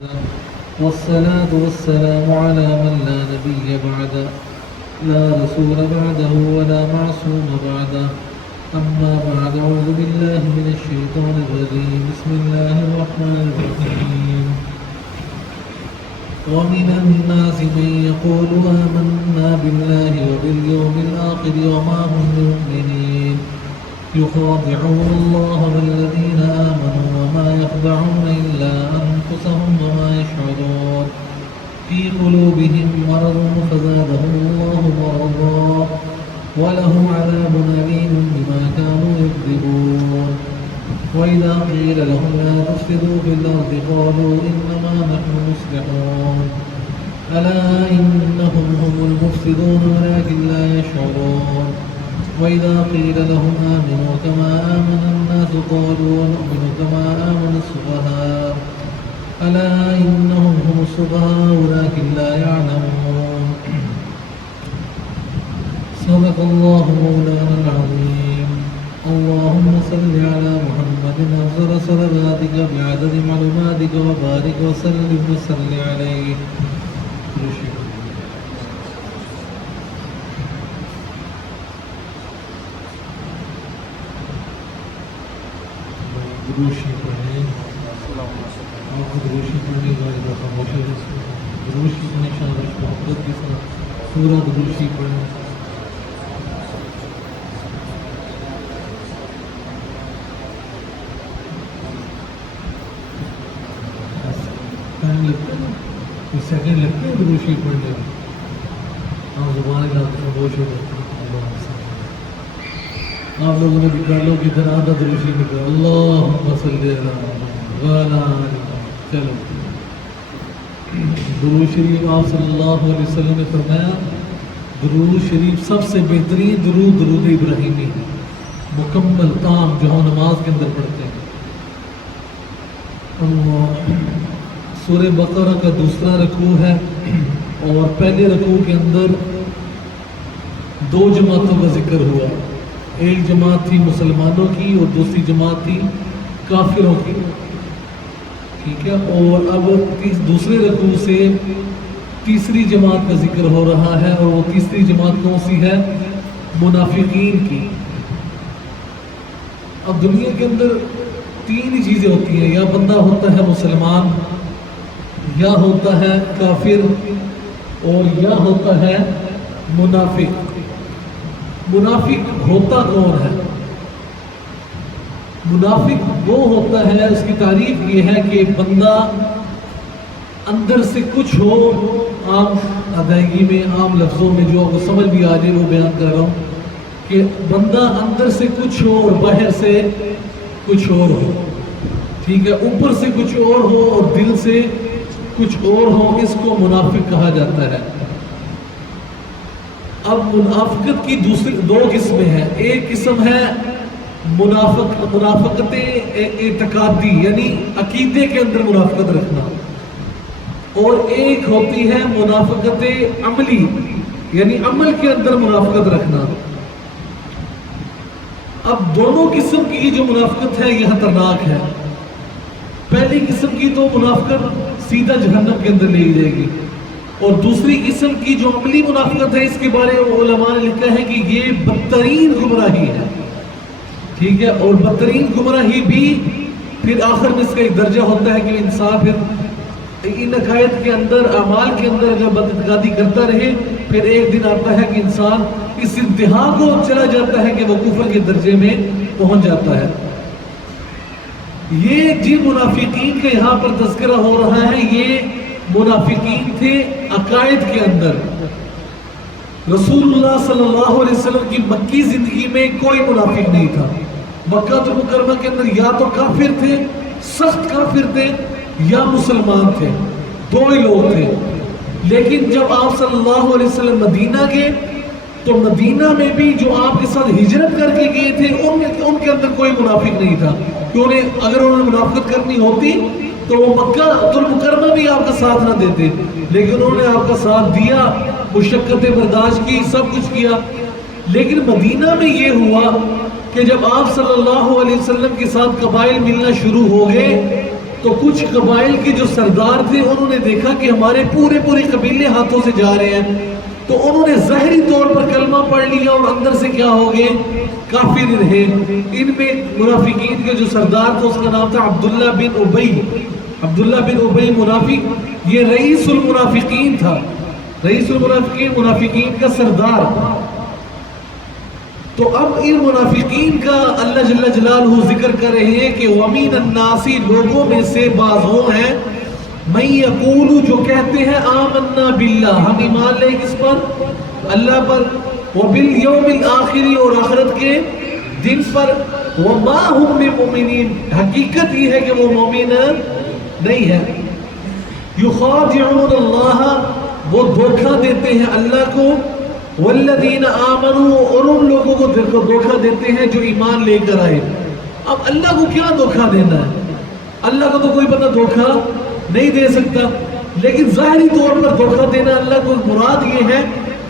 والصلاة والسلام على من لا نبي بعده لا رسول بعده ولا معصوم بعده أما بعد أعوذ بالله من الشيطان الرجيم بسم الله الرحمن الرحيم ومن الناس من يقول آمنا بالله وباليوم الآخر وما هم بمؤمنين يخادعون الله والذين آمنوا وما يخدعون إلا أنفسهم وما يشعرون في قلوبهم مرض فزادهم الله مرضا ولهم عذاب أليم بما كانوا يكذبون وإذا قيل لهم لا تفسدوا في الأرض قالوا إنما نحن مصلحون ألا إنهم هم المفسدون ولكن لا يشعرون وإذا قيل لهم آمنوا كما آمن الناس قالوا ونؤمن كما آمن السفهاء ألا إنهم هم السفهاء ولكن لا يعلمون صدق الله مولانا العظيم اللهم صل على محمد أفضل صلواتك بعدد معلوماتك وبارك وسلم وصل عليه دروشی پڑھیں آپ کو دروشی پڑھنے کا خاموشی دروشی پڑھنے شامل محبت کے ساتھ سورہ دروشی پڑھیں ٹائم لگتا ہے نا کوئی سیکنڈ لگتے ہیں دروشی پڑھنے میں آپ زبان لا کے خاموش ہو جاتے ہیں آپ لوگوں نے بھی کر لو کہ ادھر آدھا دروشی نکلا اللہم صلی علی چلو درود شریف آپ صلی اللہ علیہ وسلم نے فرمایا درود شریف سب سے بہترین درود ابراہیمی ہے مکمل تام جو ہم نماز کے اندر پڑھتے ہیں سورہ بقرہ کا دوسرا رکوع ہے اور پہلے رکوع کے اندر دو جماعتوں کا ذکر ہوا ایک جماعت تھی مسلمانوں کی اور دوسری جماعت تھی کافروں کی ٹھیک ہے اور اب دوسرے رکوع سے تیسری جماعت کا ذکر ہو رہا ہے اور وہ تیسری جماعت کون سی ہے منافقین کی اب دنیا کے اندر تین ہی چیزیں ہوتی ہیں یا بندہ ہوتا ہے مسلمان یا ہوتا ہے کافر اور یا ہوتا ہے منافق منافق ہوتا کون ہے منافق وہ ہوتا ہے اس کی تعریف یہ ہے کہ بندہ اندر سے کچھ ہو عام ادائیگی میں عام لفظوں میں جو آپ کو سمجھ بھی آ جائے وہ بیان کر رہا ہوں کہ بندہ اندر سے کچھ ہو اور باہر سے کچھ اور ہو ٹھیک ہے اوپر سے کچھ اور ہو اور دل سے کچھ اور ہو اس کو منافق کہا جاتا ہے اب منافقت کی دوسری دو قسمیں ہیں ایک قسم ہے منافقت اعتقادی یعنی عقیدے کے اندر منافقت رکھنا اور ایک ہوتی ہے منافقت عملی یعنی عمل کے اندر منافقت رکھنا اب دونوں قسم کی جو منافقت ہے یہ خطرناک ہے پہلی قسم کی تو منافقت سیدھا جہنم کے اندر لے جائے گی اور دوسری قسم کی جو عملی منافقت ہے اس کے بارے میں علماء نے لکھا ہے کہ یہ بدترین گمراہی ہے ٹھیک ہے اور بدترین گمراہی بھی پھر آخر میں اس کا ایک درجہ ہوتا ہے کہ انسان پھر ان عقائد کے اندر اعمال کے اندر اگر بدعتقادی کرتا رہے پھر ایک دن آتا ہے کہ انسان اس انتہا کو چلا جاتا ہے کہ وہ کفر کے درجے میں پہنچ جاتا ہے یہ جن منافقین کا یہاں پر تذکرہ ہو رہا ہے یہ منافقین تھے عقائد کے اندر رسول اللہ صلی اللہ علیہ وسلم کی مکی زندگی میں کوئی منافق نہیں تھا مکہ مکرمہ کے اندر یا تو کافر تھے سخت کافر تھے یا مسلمان تھے دو ہی لوگ تھے لیکن جب آپ صلی اللہ علیہ وسلم مدینہ گئے تو مدینہ میں بھی جو آپ کے ساتھ ہجرت کر کے گئے تھے ان کے اندر کوئی منافق نہیں تھا کہ اگر انہوں نے منافقت کرنی ہوتی تو وہ مکہ المکرمہ بھی آپ کا ساتھ نہ دیتے لیکن انہوں نے آپ کا ساتھ دیا مشقتیں برداشت کی سب کچھ کیا لیکن مدینہ میں یہ ہوا کہ جب آپ صلی اللہ علیہ وسلم کے ساتھ قبائل ملنا شروع ہو گئے تو کچھ قبائل کے جو سردار تھے انہوں نے دیکھا کہ ہمارے پورے قبیلے ہاتھوں سے جا رہے ہیں، تو انہوں نے ظاہری طور پر کلمہ پڑھ لیا اور اندر سے کیا ہو گئے؟ کافر رہے۔ ان میں منافقین کے جو سردار تھا اس کا نام تھا عبداللہ بن ابی۔ عبداللہ بن ابی منافق، یہ رئیس المنافقین تھا، رئیس المنافقین، منافقین کا سردار۔ تو اب ان منافقین کا اللہ جل جلالہ ذکر کر رہے ہیں کہ وَمِنَ النَّاسِ، لوگوں میں سے بعض وہ ہیں، مَن یقول، جو کہتے ہیں آمنا باللہ، ہم ایمان لے کس پر؟ اللہ پر، وبالیوم الآخر، اور آخرت کے دن پر، وما هم بمؤمنین، حقیقت یہ ہے کہ وہ مومن نہیں ہے۔ یخادعون اللہ، وہ دھوکہ دیتے ہیں اللہ کو، والذین آمنوا، اور ان لوگوں کو دھوکہ دیتے ہیں جو ایمان لے کر آئے۔ اب اللہ کو کیا دھوکہ دینا ہے؟ اللہ کو تو کوئی بندہ دھوکہ نہیں دے سکتا، لیکن ظاہری طور پر دھوکہ دینا اللہ کو مراد یہ ہے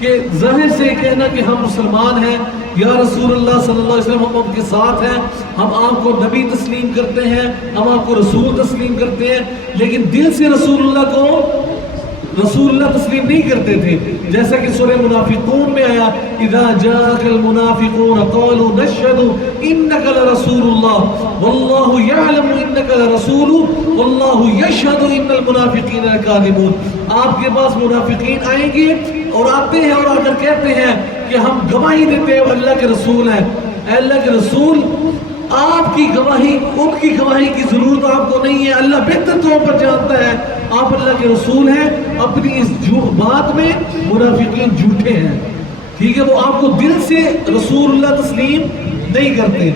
کہ ظاہر سے کہنا کہ ہم مسلمان ہیں، یا رسول اللہ صلی اللہ علیہ وسلم، ہم آپ کے ساتھ ہیں، ہم آپ کو نبی تسلیم کرتے ہیں، ہم آپ کو رسول تسلیم کرتے ہیں، لیکن دل سے رسول اللہ تسلیم نہیں کرتے تھے، جیسا کہ سورہ منافقون میں آیا، اذا جاءك المنافقون قالوا نشهد انك لرسول الله والله يعلم انك لرسول والله يشهد ان المنافقين لكاذبون۔ آپ کے پاس منافقین آئیں گے اور آتے ہیں اور آ کر کہتے ہیں کہ ہم گواہی دیتے ہیں اللہ کے رسول ہیں۔ اے اللہ کے رسول، آپ کی گواہی، ان کی گواہی کی ضرورت آپ کو نہیں ہے، اللہ بہتر طور پر جانتا ہے، آپ اللہ کے رسول ہیں۔ اپنی اس بات میں منافقین جھوٹے ہیں، ٹھیک ہے، وہ آپ کو دل سے رسول اللہ تسلیم نہیں کرتے۔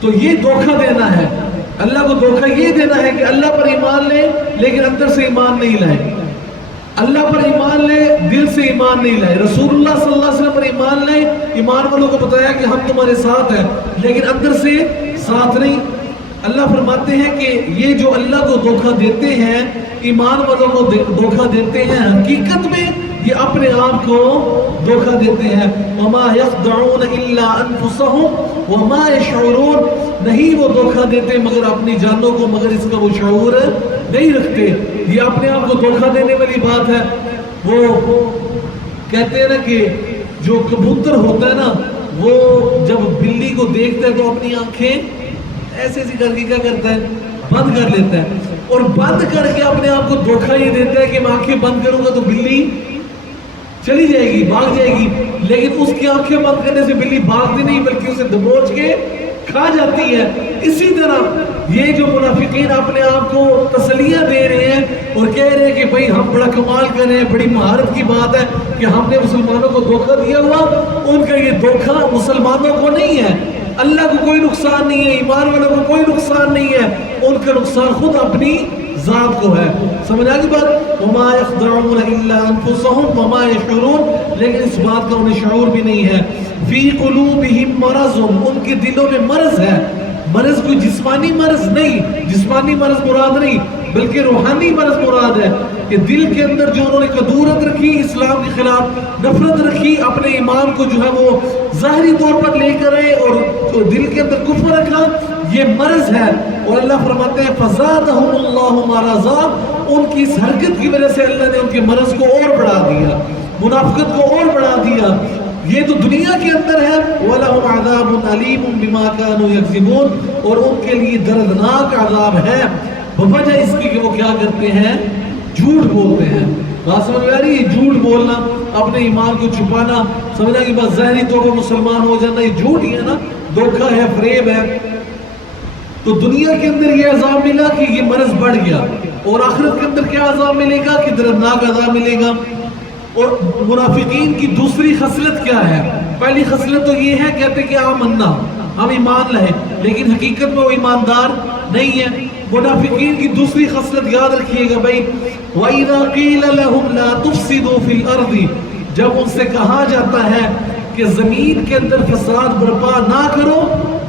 تو یہ دھوکہ دینا ہے، اللہ کو دھوکہ یہ دینا ہے کہ اللہ پر ایمان لے لیکن اندر سے ایمان نہیں لائے، اللہ پر ایمان لے دل سے ایمان نہیں لائے، رسول اللہ صلی اللہ علیہ وسلم پر ایمان لائے، ایمان والوں کو بتایا کہ ہم تمہارے ساتھ ہیں، لیکن اندر سے ساتھ نہیں۔ اللہ فرماتے ہیں کہ یہ جو اللہ کو دھوکہ دیتے ہیں، ایمان والوں کو دھوکہ دیتے ہیں، حقیقت میں یہ اپنے آپ کو دھوکہ دیتے ہیں۔ وما يخدعون الا انفسهم وما يشعرون، نہیں وہ دھوکہ دیتے مگر اپنی جانوں کو، مگر اس کا وہ شعور نہیں رکھتے۔ یہ اپنے آپ کو دھوکہ دینے والی بات ہے۔ وہ کہتے ہیں نا کہ جو کبوتر ہوتا ہے نا، وہ جب بلی کو دیکھتا ہے تو اپنی آنکھیں ایسے کر کے کیا کرتا ہے؟ بند کر لیتا ہے، اور بند کر کے اپنے آپ کو دھوکہ یہ دیتا ہے کہ میں آنکھیں بند کروں گا تو بلی چلی جائے گی، بھاگ جائے گی، لیکن اس کی آنکھیں بند کرنے سے بلی بھاگتی نہیں بلکہ اسے دبوچ کے کھا جاتی ہے۔ اسی طرح یہ جو منافقین اپنے آپ کو تسلیاں دے رہے ہیں اور کہہ رہے ہیں کہ بھئی ہم بڑا کمال کر رہے ہیں، بڑی مہارت کی بات ہے کہ ہم نے مسلمانوں کو دھوکہ دیا ہوا، ان کا یہ دھوکہ مسلمانوں کو نہیں ہے، اللہ کو کوئی نقصان نہیں ہے، ایمان والوں کو کوئی نقصان نہیں ہے، ان کا نقصان خود اپنی ذات کو ہے۔ سمجھ آگی بات؟ وما يخدعون الا انفسهم وما يشعرون، لیکن اس بات کا انہیں شعور بھی نہیں ہے۔ فی قلوبہم مرض، ان کے دلوں میں مرض ہے، مرض کوئی جسمانی مرض نہیں، جسمانی مرض مراد نہیں بلکہ روحانی مرض مراد ہے، کہ دل کے اندر جو انہوں نے کدورت رکھی، اسلام کے خلاف نفرت رکھی، اپنے ایمان کو جو ہے وہ ظاہری طور پر لے کر آئے اور دل کے اندر کفر رکھا، یہ مرض ہے۔ اور اللہ فرماتے ہیں فزادہم اللہ مرضا، ان کی اس حرکت کی وجہ سے اللہ نے ان کے مرض کو اور بڑھا دیا، منافقت کو اور بڑھا دیا۔ یہ تو دنیا کے اندر ہے، وَلَهُمْ عَذَابٌ عَلِيمٌ بِمَا كَانُوا يَكْذِبُونَ، اور ان کے لیے دردناک عذاب ہے بوجہ اس کی کہ وہ کیا کرتے ہیں؟ جھوٹ بولتے ہیں۔ بات سمجھ میں آ رہی ہے؟ جھوٹ بولنا، اپنے ایمان کو چھپانا، سمجھنا کہ بس ظاہری طور پر مسلمان ہو جانا، یہ جھوٹ ہی ہے نا، دھوکہ ہے، فریب ہے۔ تو دنیا کے اندر یہ عذاب ملا کہ یہ مرض بڑھ گیا، اور آخرت کے اندر کیا عذاب ملے گا؟ کہ دردناک عذاب ملے گا۔ اور منافقین کی دوسری خصلت کیا ہے؟ پہلی خصلت تو یہ ہے، کہتے کہ آمنا، ہم ایمان لائے، لیکن حقیقت میں وہ ایماندار نہیں ہے۔ منافقین کی دوسری خصلت یاد رکھیے گا بھائی، وَإِذَا قِيلَ لَهُمْ لَا تُفْسِدُوا فِي الْأَرْضِ، جب ان سے کہا جاتا ہے کہ زمین کے اندر فساد برپا نہ کرو،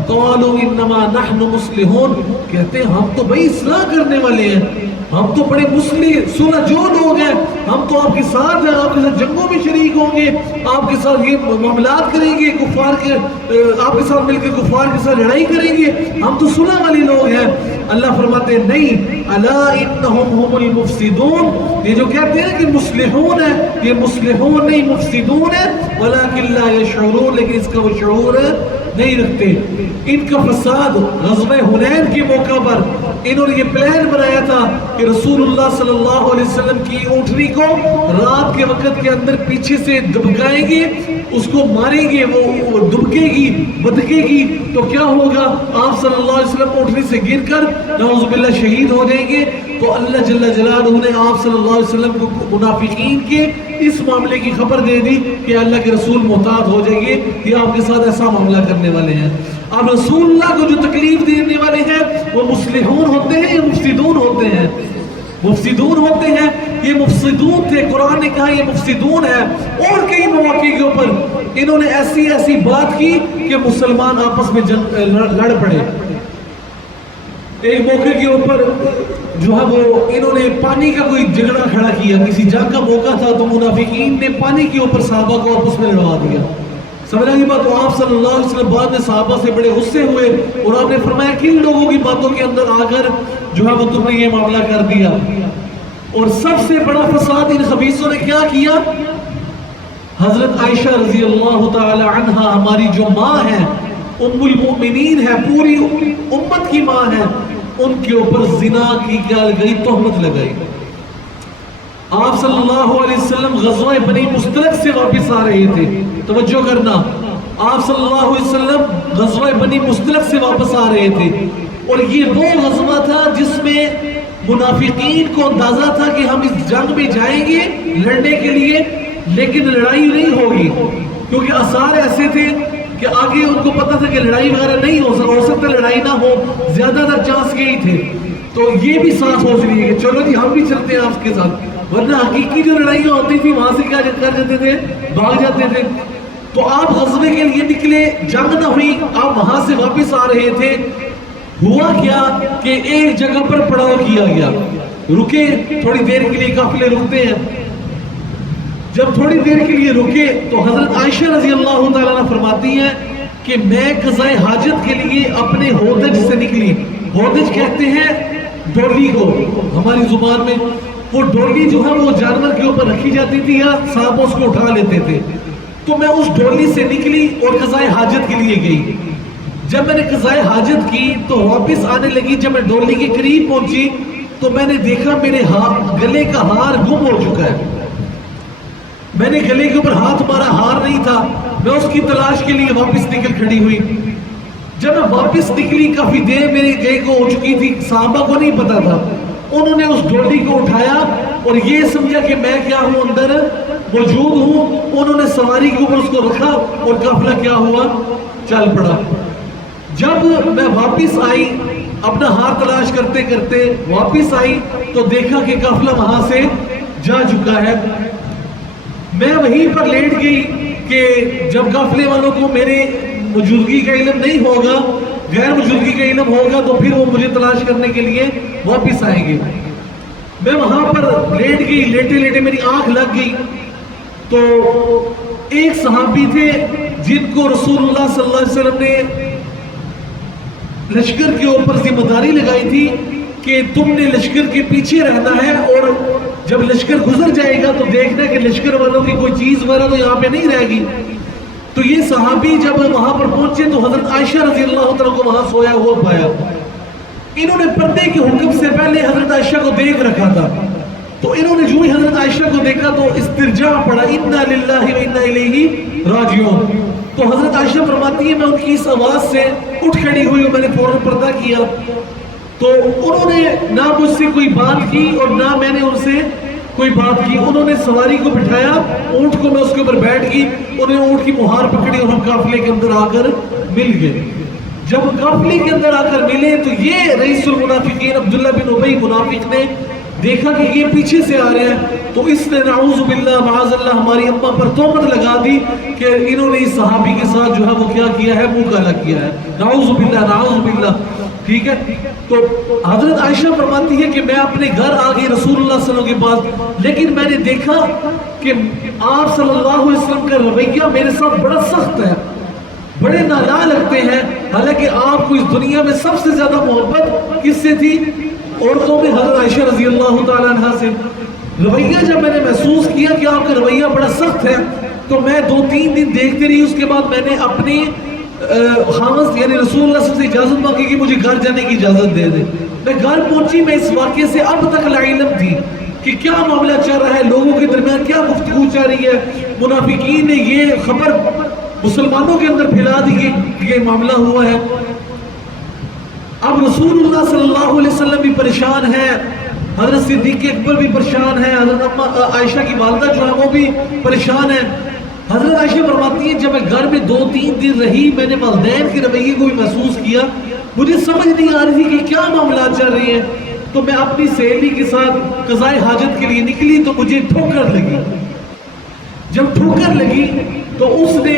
قَالُوا إِنَّمَا نَحْنُ مُصْلِحُونَ، کہتے ہیں ہم تو بھائی اصلاح کرنے والے ہیں، ہم تو بڑے مصلح سلح جو لوگ ہیں، ہم تو آپ کے ساتھ ہیں، آپ کے ساتھ جنگوں میں شریک ہوں گے، آپ کے ساتھ یہ معاملات کریں گے، کفار کے آپ کے ساتھ مل کے کفار کے ساتھ لڑائی کریں گے، ہم تو سلح والے لوگ ہیں۔ اللہ فرماتے ہیں نہیں، الا انہم هم المفسدون، یہ جو کہتے ہیں کہ مصلحون ہے، یہ مصلحون نہیں مفسدون ہے، ولکن لا یشعرون، لیکن اس کا وہ شعور نہیں رکھتے۔ ان کا فساد غزوہ حنین کے موقع پر انہوں نے یہ پلان بنایا تھا کہ رسول اللہ صلی اللہ علیہ وسلم کی اونٹنی کو رات کے وقت کے اندر پیچھے سے دبکائیں گے، اس کو ماریں گے، وہ دبکے گی، بدکے گی، تو کیا ہوگا؟ آپ صلی اللہ علیہ وسلم اونٹنی سے گر کر نعوذ باللہ شہید ہو جائیں گے۔ تو اللہ جل جلالہ نے آپ صلی اللہ علیہ وسلم کو منافقین کے اس معاملے کی خبر دے دی کہ اللہ کے رسول محتاط ہو جائیں گے، یہ آپ کے ساتھ ایسا معاملہ کرنے والے ہیں۔ اب رسول اللہ کو جو تکلیف دینے والے ہیں وہ مصلحون ہوتے ہیں یا مفسدون ہوتے ہیں؟ مفسدون ہوتے ہیں۔ یہ مفسدون تھے، قرآن نے کہا یہ مفسدون ہے۔ اور کئی مواقع کے اوپر انہوں نے ایسی بات کی کہ مسلمان آپس میں لڑ پڑے۔ ایک موقع کے اوپر جو ہے وہ انہوں نے پانی کا کوئی جھگڑا کھڑا کیا، کسی جنگ کا موقع تھا، تو منافقین نے پانی کے اوپر صحابہ کو آپس میں لڑوا دیا۔ سمجھا کی بات؟ تو آپ صلی اللہ علیہ وسلم بعد میں صحابہ سے بڑے غصے ہوئے اور آپ نے فرمایا کن لوگوں کی باتوں کے اندر آ کر جو ہے وہ تم نے یہ معاملہ کر دیا؟ اور سب سے بڑا فساد ان خبیثوں نے کیا کیا؟ حضرت عائشہ رضی اللہ تعالی عنہا، ہماری جو ماں ہے، ام المؤمنین ہے، پوری امت کی ماں ہے، ان کے اوپر زنا کی کیا لگائی؟ تہمت لگائی۔ آپ صلی اللہ علیہ وسلم غزوہ بنی مستلق سے واپس آ رہے تھے، توجہ کرنا، آپ صلی اللہ علیہ وسلم غزوہ بنی مستلق سے واپس آ رہے تھے، اور یہ وہ غزوہ تھا جس میں منافقین کو اندازہ تھا کہ ہم اس جنگ میں جائیں گے لڑنے کے لیے، لیکن لڑائی نہیں ہوگی، کیونکہ آثار ایسے تھے کہ آگے ان کو پتا تھا کہ لڑائی وغیرہ نہیں ہو سکتا، لڑائی نہ ہو، زیادہ تر چانس یہی تھے۔ تو یہ بھی ساتھ سوچ رہی ہے کہ چلو جی ہم بھی چلتے ہیں آپ کے ساتھ، ورنہ حقیقی جو لڑائیاں ہوتی تھی وہاں سے کیا کر جاتے تھے؟ بھاگ جاتے تھے۔ تو آپ غزوے کے لیے نکلے، جنگ نہ ہوئی، آپ وہاں سے واپس آ رہے تھے۔ ہوا کیا کہ ایک جگہ پر پڑاؤ کیا گیا، رکے تھوڑی دیر کے لیے، قافلے رکتے ہیں۔ جب تھوڑی دیر کے لیے رکے تو حضرت عائشہ رضی اللہ تعالیٰ عنہ فرماتی ہیں کہ میں قضاء حاجت کے لیے اپنے ہودج سے نکلی۔ ہودج کہتے ہیں ڈولی کو ہماری زبان میں، وہ ڈولی جو ہے وہ جانور کے اوپر رکھی جاتی تھی یا صاحب اس کو اٹھا لیتے تھے، تو میں اس ڈولی سے نکلی اور قضاء حاجت کے لیے گئی۔ جب میں نے قضاء حاجت کی تو واپس آنے لگی، جب میں ڈولی کے قریب پہنچی تو میں نے دیکھا میرے گلے کا ہار گم ہو چکا ہے۔ میں نے گلے کے اوپر ہاتھ مارا، ہار نہیں تھا، میں اس کی تلاش کے لیے واپس نکل کھڑی ہوئی۔ جب میں واپس نکلی کافی دیر میرے گئے کو ہو چکی تھی، صحابہ کو نہیں پتا تھا، انہوں نے اس ڈولی کو اٹھایا اور یہ سمجھا کہ میں کیا ہوں، اندر موجود ہوں، انہوں نے سواری کے اوپر اس کو رکھا اور قافلہ کیا ہوا؟ چل پڑا۔ جب میں واپس آئی، اپنا ہار تلاش کرتے کرتے واپس آئی تو دیکھا کہ قافلہ وہاں سے جا چکا ہے۔ میں وہیں پر لیٹ گئی کہ جب قافلے والوں کو میرے موجودگی کا علم نہیں ہوگا، غیر موجودگی کا علم ہوگا، تو پھر وہ مجھے تلاش کرنے کے لیے واپس آئیں گے۔ میں وہاں پر لیٹ گئی، لیٹے لیٹے میری آنکھ لگ گئی تو ایک صحابی تھے جن کو رسول اللہ صلی اللہ علیہ وسلم نے لشکر کے اوپر ذمہ داری لگائی تھی کہ تم نے لشکر کے پیچھے رہنا ہے، اور جب لشکر گزر جائے گا تو دیکھنا کہ لشکر والوں کی کوئی چیز وغیرہ تو یہاں پہ نہیں رہے گی۔ تو یہ صحابی جب وہاں پر پہنچے تو حضرت عائشہ رضی اللہ عنہا کو وہاں سویا ہوا پایا۔ انہوں نے پردے کے حکم سے پہلے حضرت عائشہ کو دیکھ رکھا تھا، تو انہوں نے جو ہی حضرت عائشہ کو دیکھا تو استرجاع پڑا، انا للہ و انا الیہ راجعون۔ تو حضرت عائشہ فرماتی ہے میں ان کی اس آواز سے اٹھ کھڑی ہوئی اور میں نے فوراً پردہ کیا، تو انہوں نے نہ مجھ سے کوئی بات کی اور نہ میں نے ان سے کوئی بات کی۔ انہوں نے سواری کو بٹھایا، اونٹ کو میں اس کے اوپر بیٹھ گئی، انہوں نے اونٹ کی مہار پکڑی اور ہم قافلے کے اندر آ کر مل گئے۔ جب قافلے کے اندر آ کر ملے تو یہ رئیس المنافقین عبداللہ بن ابی منافق نے دیکھا کہ یہ پیچھے سے آ رہے ہیں، تو اس نے نعوذ باللہ معاذ اللہ ہماری اماں پر تہمت لگا دی کہ انہوں نے اس صحابی کے ساتھ جو ہے وہ کیا کیا ہے، منہ کالا کیا ہے، نعوذ باللہ نعوذ باللہ۔ ٹھیک ہے، تو حضرت عائشہ فرماتی ہے کہ میں اپنے گھر آ گئی رسول اللہ صلی اللہ علیہ وسلم کے پاس، لیکن میں نے دیکھا کہ آپ صلی اللہ علیہ وسلم کا رویہ میرے ساتھ بڑا سخت ہے، بڑے نالا لگتے ہیں، حالانکہ آپ کو اس دنیا میں سب سے زیادہ محبت کس سے تھی؟ عورتوں میں حضرت عائشہ رضی اللہ تعالیٰ عنہ سے. رویہ جب میں نے محسوس کیا کہ آپ کا رویہ بڑا سخت ہے تو میں 2-3 دن دیکھتے رہی. اس کے بعد میں نے اپنے خامس یعنی رسول اللہ صلی اللہ علیہ وسلم سے اجازت مانگی کہ مجھے گھر جانے کی اجازت دے دے. میں گھر پہنچی, میں اس واقعے سے اب تک لا علم تھی کہ کیا معاملہ چل رہا ہے, لوگوں کے درمیان کیا گفتگو چل رہی ہے. منافقین نے یہ خبر مسلمانوں کے اندر پھیلا دی کہ یہ معاملہ ہوا ہے. اب رسول اللہ صلی اللہ علیہ وسلم بھی پریشان ہے, حضرت صدیق اکبر بھی پریشان ہے, حضرت عائشہ کی والدہ جو ہے وہ بھی پریشان ہے. حضرت عائشہ فرماتی ہیں جب میں گھر میں 2-3 دن رہی, میں نے والدین کے رویے کو بھی محسوس کیا. مجھے سمجھ نہیں آ رہی تھی کہ کیا معاملات چل رہے ہیں. تو میں اپنی سہیلی کے ساتھ قضائے حاجت کے لیے نکلی تو مجھے ٹھوکر لگی. جب ٹھوکر لگی تو اس نے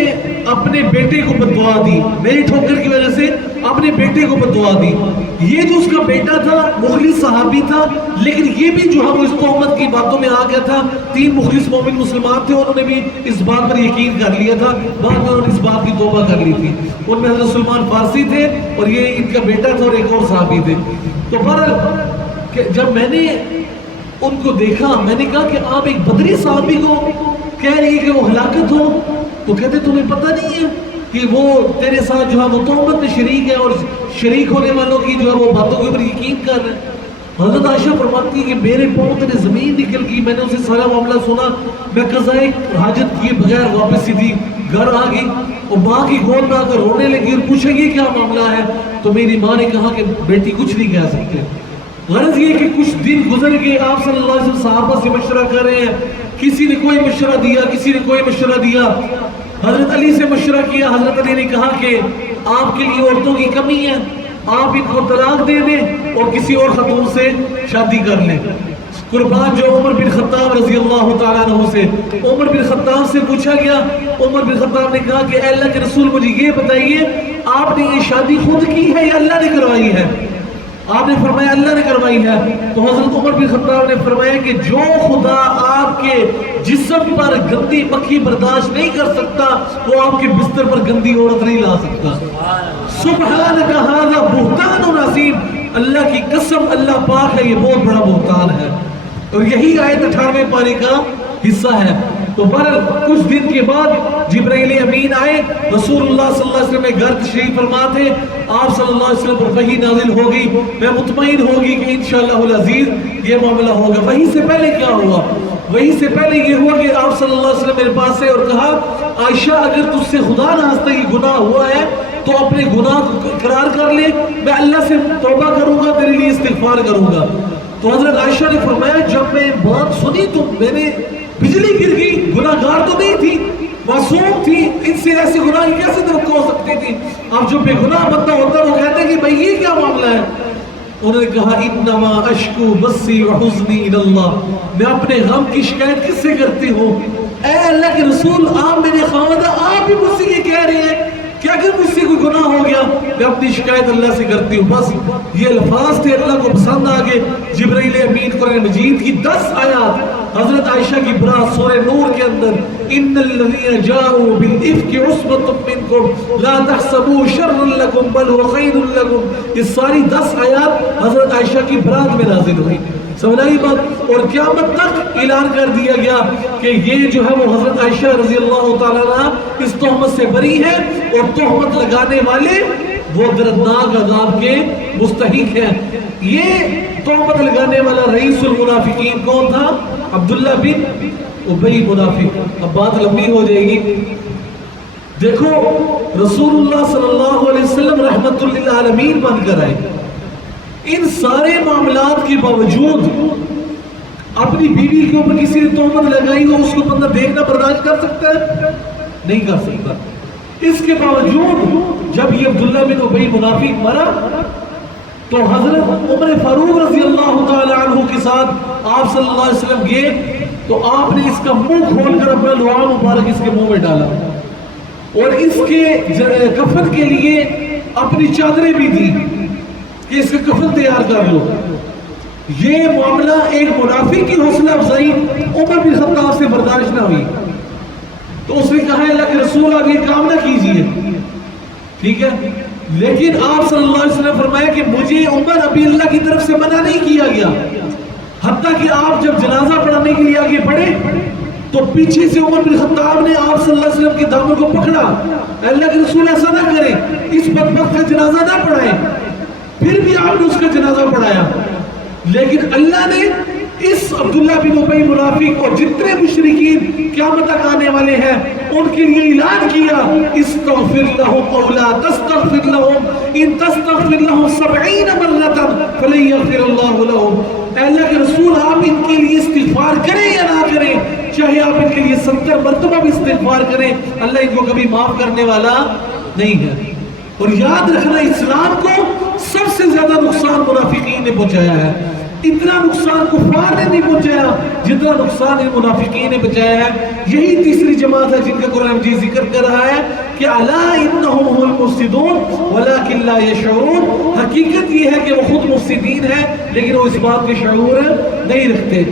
اپنے بیٹے کو بددعا دی, میری ٹھوکر کی وجہ سے اپنے بیٹے کو بددعا دی. یہ جو اس کا بیٹا تھا مخلص صحابی تھا, لیکن یہ بھی جو ہے وہ اس تہمت کی باتوں میں آ گیا تھا. 3 مخلص مومن مسلمان تھے, انہوں نے بھی اس بات پر یقین کر لیا تھا, بعد میں انہوں نے اس بات کی توبہ کر لی تھی. ان میں حضرت سلمان فارسی تھے اور یہ ان کا بیٹا تھا اور ایک اور صحابی تھے. تو بہرحال جب میں نے ان کو دیکھا, میں نے کہا کہ آپ ایک بدری صحابی کو کہہ رہی ہے کہ وہ ہلاکت ہو, تو کہتے تمہیں پتہ نہیں ہے کہ وہ تیرے ساتھ جو ہے وہ تہمت میں شریک ہے اور شریک ہونے والوں کی جو ہے وہ باتوں کے اوپر یقین کر رہے ہیں. حضرت عائشہ فرماتی ہے کہ میرے پاؤں تلے زمین نکل گئی. میں نے اسے سارا معاملہ سنا, میں قضائے حاجت کیے بغیر واپس سیدھی گھر آ گئی اور ماں کی گود میں آ کر رونے لگی اور پوچھا یہ کیا معاملہ ہے. تو میری ماں نے کہا کہ بیٹی کچھ نہیں کہہ سکتے. غرض یہ کہ کچھ دن گزر گئے, آپ صلی اللہ علیہ وسلم صحابہ سے مشورہ کر رہے ہیں, کسی نے کوئی مشورہ دیا, کسی نے کوئی مشورہ دیا. حضرت علی سے مشورہ کیا, حضرت علی نے کہا کہ آپ کے لیے عورتوں کی کمی ہے, آپ ان کو طلاق دے دیں اور کسی اور خاتون سے شادی کر لیں. قربان جو عمر بن خطاب رضی اللہ تعالیٰ عنہ سے, عمر بن خطاب سے پوچھا گیا, عمر بن خطاب نے کہا کہ اے اللہ کے رسول مجھے یہ بتائیے آپ نے یہ شادی خود کی ہے یا اللہ نے کروائی ہے؟ آپ نے فرمایا اللہ نے کروائی ہے. تو حضرت عمر بن خطاب نے فرمایا کہ جو خدا آپ کے جسم پر گندی مکھی برداشت نہیں کر سکتا وہ آپ کے بستر پر گندی عورت نہیں لا سکتا. سبحانک ھذا بہتان عظیم, اللہ کی قسم اللہ پاک ہے, یہ بہت بڑا بہتان ہے. اور یہی آیت 18ویں پارے کا حصہ ہے. تو بہرحال کچھ دن کے بعد جبرائیل امین آئے, رسول اللہ صلی اللہ علیہ وسلم میں گھر تشریف فرما تھے, آپ صلی اللہ علیہ وسلم پر وحی نازل ہو گئی. میں مطمئن ہوگی کہ انشاءاللہ العزیز یہ معاملہ ہوگا. وحی سے پہلے کیا ہوا؟ وحی سے پہلے یہ ہوا کہ آپ صلی اللہ علیہ وسلم میرے پاس سے اور کہا عائشہ اگر تجھ سے خدا نہ ہنستا یہ گناہ ہوا ہے تو اپنے گناہ کو اقرار کر لے, میں اللہ سے توبہ کروں گا, تیرے لیے استغفار کروں گا. تو حضرت عائشہ نے فرمایا جب میں بات سنی تو میں نے بجلی گر گئی, گناہ گار تو نہیں تھی, معصوم تھی, ان سے ایسے گناہ کیسے توقع ہو سکتی تھی؟ اب جو بے گناہ بندہ ہوتا ہے وہ کہتا ہے کہ بھائی یہ کیا معاملہ ہے؟ انہوں نے کہا انما اشکو بثی وحزنی الی اللہ, میں اپنے غم کی شکایت کس سے کرتی ہوں؟ اے اللہ کے رسول آپ میرے خاوند, آپ بھی مجھ سے یہ کہہ رہے ہیں کہ اگر مجھ سے کوئی گناہ ہو گیا میں اپنی شکایت اللہ سے کرتی ہوں. بس یہ الفاظ تھے, اللہ کو پسند آ گئے. جبرائیل امین قرآن مجید کی 10 آیات حضرت عائشہ کی برات سورہ نور کے اندر, ان الذین جاؤوا بالافک عصبۃ منکم لا تحسبوا شرا لکم بل هو خیر لکم, یہ ساری 10 آیات حضرت عائشہ کی برات میں نازل ہوئی. سمجھائی بات؟ اور قیامت تک اعلان کر دیا گیا کہ یہ جو ہے وہ حضرت عائشہ رضی اللہ تعالیٰ عنہ اس تہمت سے بری ہے اور تہمت لگانے والے وہ دردناک عذاب کے مستحق ہیں. یہ تہمت لگانے والا رئیس المنافقین کون تھا؟ عبداللہ بن ابی منافق. اب بات لمبی ہو جائے گی. دیکھو رسول اللہ صلی اللہ علیہ وسلم رحمت للعالمین بن کر آئے, ان سارے معاملات کے باوجود اپنی بیوی کے اوپر کسی نے تہمت لگائی ہو اس کو بندہ دیکھنا برداشت کر سکتا ہے؟ نہیں کر سکتا. اس کے باوجود جب یہ عبداللہ بن ابی منافق مرا تو حضرت عمر فاروق رضی اللہ تعالی عنہ کے ساتھ آپ صلی اللہ علیہ وسلم گئے تو آپ نے اس کا منہ کھول کر اپنا لعاب مبارک اس کے منہ میں ڈالا اور اس کے کفن کے لیے اپنی چادریں بھی دی کہ اس کا کفن تیار کر لو. یہ معاملہ ایک منافق کی حوصلہ افزائی عمر بن خطاب سے برداشت نہ ہوئی تو اس نے کہا اللہ کے رسول آپ یہ کام نہ کیجئے, ٹھیک ہے, لیکن آپ صلی اللہ علیہ وسلم نے فرمایا کہ مجھے عمر ابھی اللہ کی طرف سے منع نہیں کیا گیا، حتیٰ کہ آپ جب جنازہ پڑھانے کے لیے آگے بڑھے تو پیچھے سے عمر بن خطاب نے آپ صلی اللہ علیہ وسلم کے دامن کو پکڑا، اللہ کے رسول ایسا نہ کریں، اس بدبخت کا جنازہ نہ پڑھائیں۔ پھر بھی آپ نے اس کا جنازہ پڑھایا، لیکن اللہ نے اس عبداللہ بن ابی منافق اور جتنے مشرکین قیامت تک آنے والے ہیں ان کے لیے اعلان کیا، استغفر لهم او لا تستغفر لهم ان تستغفر لهم 70 مرة فلن يغفر الله لهم۔ اے اللہ کے رسول آپ ان کے لیے استغفار کریں یا نہ کریں، چاہے آپ ان کے لیے 70 مرتبہ بھی استغفار کریں، اللہ ان کو کبھی معاف کرنے والا نہیں ہے۔ اور یاد رکھنا اسلام کو سب سے زیادہ نقصان منافقین نے پہنچایا ہے، اتنا نقصان کفار نے نہیں پہنچایا جتنا نقصان ان منافقین نے پہنچایا ہے۔ یہی تیسری جماعت ہے جن کا قرآن مجید ذکر کر رہا ہے کہ الا انہم هم المفسدون ولکن لا یشعرون، حقیقت یہ ہے کہ وہ خود مفسدین ہیں لیکن وہ اس بات کے شعور نہیں رکھتے۔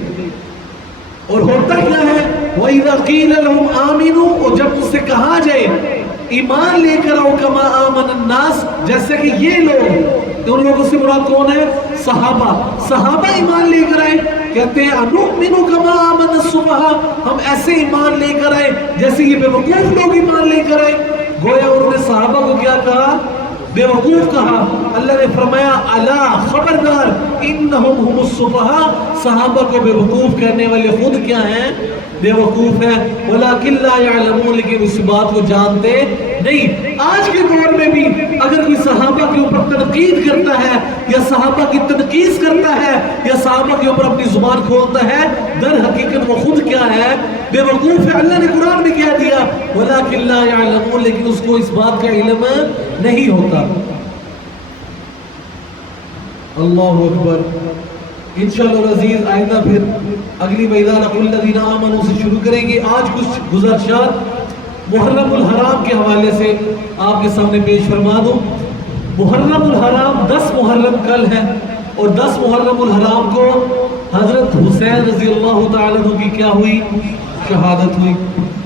اور ہوتا کیا ہے، وَإِذَا قِيلَ لَهُمْ آمِنُوا، اور جب اس سے کہا جائے ایمان لے کر آؤ کما آمن الناس، جیسے کہ یہ لوگ، ان لوگوں سے مراد کون ہے؟ صحابہ۔ صحابہ ایمان لے کر آئے، کہتے ہیں انؤمن کما آمن السفہاء، ہم ایسے ایمان لے کر آئے جیسے یہ بے وقوف لوگ ایمان لے کر آئے۔ گویا انہوں نے صحابہ کو کیا کہا؟ بے وقوف کہا۔ اللہ نے فرمایا الا، خبردار، انہم هم السفہاء، صحابہ کو بے وقوف کرنے والے خود کیا ہیں؟ بے وقوف ہیں، ولیکن لا یعلمون، لیکن اس بات کو جانتے نہیں۔ آج کے دور میں بھی اگر کوئی صحابہ کے اوپر تنقید کرتا ہے یا صحابہ کی تنقید کرتا ہے یا صحابہ کے اوپر اپنی زبان کھولتا ہے، در حقیقت وہ خود کیا ہے؟ بے وقوف ہے۔ اللہ نے قرآن میں کہہ دیا ولیکن لا یعلمون، لیکن اس کو اس بات کا علم نہیں ہوتا۔ اللہ اکبر۔ انشاءاللہ العزیز آئندہ پھر اگلی وَإِذَا لَقُوا الَّذِينَ آمَنُوا سے شروع کریں گے۔ آج کچھ گزارشات محرم الحرام کے حوالے سے آپ کے سامنے پیش فرما دوں۔ محرم الحرام 10 محرم کل ہے، اور 10 محرم الحرام کو حضرت حسین رضی اللہ تعالیٰ عنہ کی کیا ہوئی؟ شہادت ہوئی۔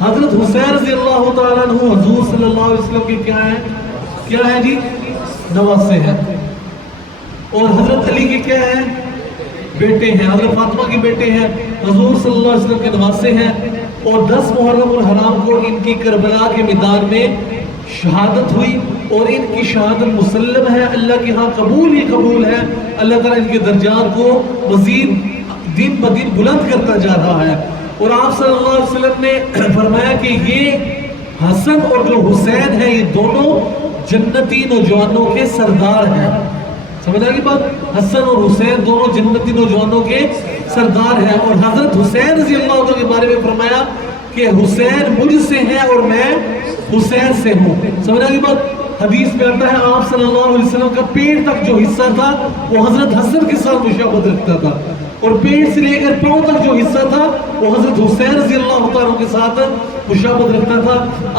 حضرت حسین رضی اللہ تعالیٰ عنہ حضور صلی اللہ علیہ وسلم کے کیا ہیں جی؟ نواسے ہیں۔ اور حضرت علی کے کیا ہیں؟ بیٹے ہیں۔ حضرت فاطمہ کے بیٹے ہیں، حضور صلی اللہ علیہ وسلم کے نواسے ہیں۔ اور 10 محرم الحرام کو ان کی کربلا کے میدان میں شہادت ہوئی، اور ان کی شہادت مسلم ہے، اللہ کے ہاں قبول ہی قبول ہے۔ اللہ تعالیٰ ان کے درجات کو مزید دن بدن بلند کرتا جا رہا ہے۔ اور آپ صلی اللہ علیہ وسلم نے فرمایا کہ یہ حسن اور جو حسین ہے یہ دونوں جنتی نوجوانوں کے سردار ہیں۔ سمجھ آئی بات؟ حسن اور حسین دونوں جنتی نوجوانوں کے سردار ہیں۔ اور حضرت حسین رضی اللہ عنہ کے بارے میں فرمایا کہ حسین مجھ سے ہیں اور میں حسین سے ہوں۔ سمجھ آئی بات؟ حدیث میں آتا ہے آپ صلی اللہ علیہ وسلم کا پیٹ تک جو حصہ تھا وہ حضرت حسن کے ساتھ مشابہت رکھتا تھا، اور پیٹ سے لے کر پاؤں تک جو حصہ تھا وہ حضرت حسین رضی اللہ تعالیٰ کے ساتھ مشابہت رکھتا تھا۔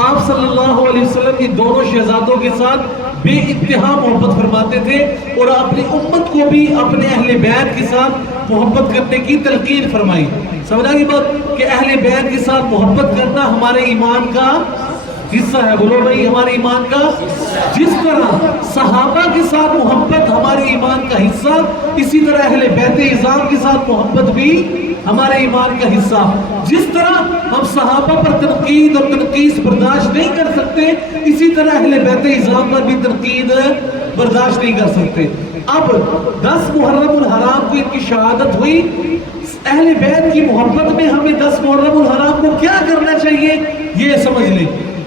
آپ صلی اللہ علیہ وسلم ان دونوں شہزادوں کے ساتھ بے انتہا محبت فرماتے تھے، اور اپنی امت کو بھی اپنے اہل بیت کے ساتھ محبت کرنے کی تلقین فرمائی۔ سمجھا یہ بات کہ اہل بیت کے ساتھ محبت کرنا ہمارے ایمان کا حصہ ہے۔ بولو بھائی، ہمارے ایمان کا جس طرح صحابہ کے ساتھ محبت ہمارے ایمان کا حصہ، اسی طرح اہل بیت اعظام کے ساتھ محبت بھی ہمارے ایمان کا حصہ۔ جس طرح ہم صحابہ پر تنقید اور تنقیص برداشت نہیں کر سکتے، اسی طرح اہل بیت اعظام پر بھی تنقید برداشت نہیں کر سکتے۔ اب 10 محرم الحرام کو ان کی شہادت ہوئی۔ اہل بیت کی محبت میں ہمیں 10 محرم الحرام کو کیا کرنا چاہیے یہ سمجھ لیں۔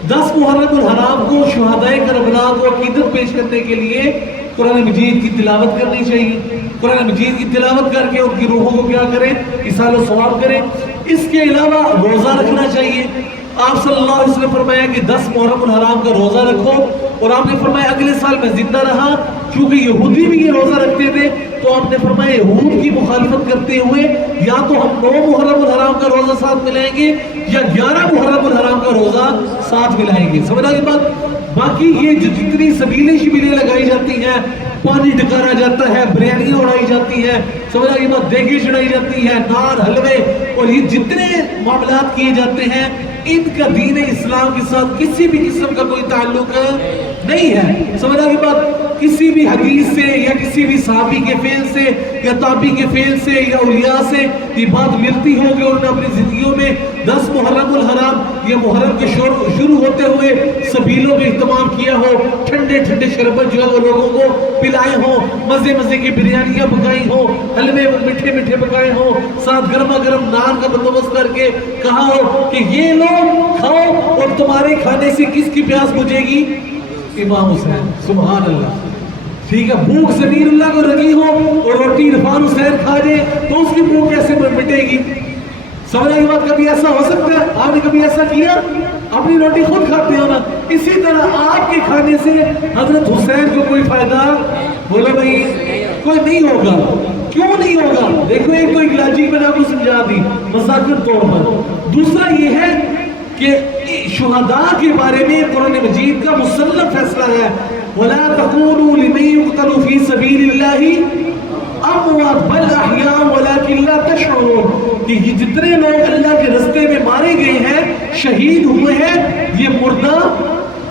10 محرم الحرام کو شہدائے کربلا کو عقیدت پیش کرنے کے لیے قرآن مجید کی تلاوت کرنی چاہیے۔ قرآن مجید کی تلاوت کر کے ان کی روحوں کو کیا کریں؟ اصال و ثواب کریں۔ اس کے علاوہ روزہ رکھنا چاہیے۔ آپ صلی اللہ علیہ وسلم نے فرمایا کہ 10 محرم الحرام کا روزہ رکھو، اور آپ نے فرمایا اگلے سال میں زندہ رہا، چونکہ یہودی بھی یہ روزہ رکھتے تھے، تو آپ نے فرمایا یہود کی مخالفت کرتے ہوئے یا تو ہم 9 محرم الحرام کا روزہ ساتھ ملائیں گے یا 11 محرم الحرام کا روزہ ساتھ ملائیں گے۔ سمجھا یہ بات؟ باقی یہ جتنی سبیلیں شبیلیں لگائی جاتی ہیں، پانی ڈکارا جاتا ہے، بریانیاں اڑائی جاتی ہیں، سمجھا یہ بات، دیگیں چڑھائی جاتی ہیں، نار، حلوے، اور یہ جتنے معاملات کیے جاتے ہیں ان کا دین اسلام کے ساتھ کسی بھی قسم کا کوئی تعلق نہیں ہے. سمجھ آ گئی بات؟ کسی بھی حدیث سے یا کسی بھی صحابی کے فعل سے یا تابعی کے فعل سے یا اولیاء سے یہ بات ملتی ہو کہ انہوں نے اپنی زندگیوں میں 10 محرم الحرام یا محرم کے شروع ہوتے ہوئے سبیلوں کا اہتمام کیا ہو، ٹھنڈے ٹھنڈے شربت جو ہے وہ لوگوں کو پلائے ہوں، مزے مزے کی بریانیاں پکائی ہوں، حلوے میٹھے میٹھے پکائے ہوں، ساتھ گرما گرم نان کا بندوبست کر کے کہا ہو کہ یہ لوگ کھاؤ اور تمہارے کھانے سے کس کی پیاس بجھے گی؟ امام حسین. سبحان اللہ. ٹھیک ہے، بھوک ضمیر اللہ کو لگی ہو اور روٹی عرفان حسین کھا جائے تو اس کی بھوک کیسے مٹے گی؟ سمجھنے کی بات. کبھی ایسا ہو سکتا ہے؟ آپ نے کبھی ایسا کیا؟ اپنی روٹی خود کھاتے ہو نا. اسی طرح آپ کے کھانے سے حضرت حسین کو کوئی فائدہ بولا بھائی کوئی نہیں ہوگا. کیوں نہیں ہوگا؟ دیکھو ایک تو ایک لاجک میں نے آپ کو سمجھا دی مذاکر طور پر. دوسرا یہ ہے کہ شہداء کے بارے میں قرآن مجید کا مسلم فیصلہ ہے وَلَا تَقُولُوا لِمَن يُقْتَلُ فِي سَبِيلِ اللَّهِ أَمْوَاتٌ بَلْ أَحْيَاءٌ وَلَكِن لَا تَشْعُرُونَ. کہ یہ جتنے لوگ اللہ کے رستے میں مارے گئے ہیں، شہید ہوئے ہیں، یہ مردہ